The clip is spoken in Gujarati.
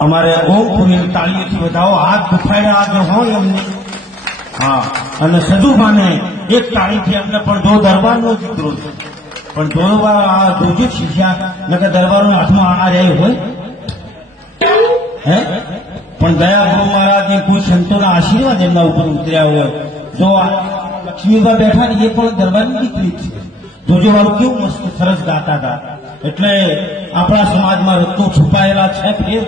અમારે ઓમ પુરી તાળીઓથી બધાઓ હાથ દુખાડ્યા આજે હોય અમને. હા, અને સદુભાને એક તાળીથી અમને પણ જો દરબારનો દીકરો છે પણ દોરવા આ જોજો શીખ્યા નકર દરબારના હાથમાં આ રહ્યું હોય હે. પણ દયાગુરુ મહારાજની કોઈ સંતોના આશીર્વાદ એમના ઉપર ઉતર્યા હોય. જો લક્ષ્મીબા બેઠા ને એ પણ દરબારની દીકરી છે. જોજો વાળું કેવું મસ્ત સરસ ગાતા હતા. એટલે આપણા સમાજમાં રત્નો છુપાયેલા છે.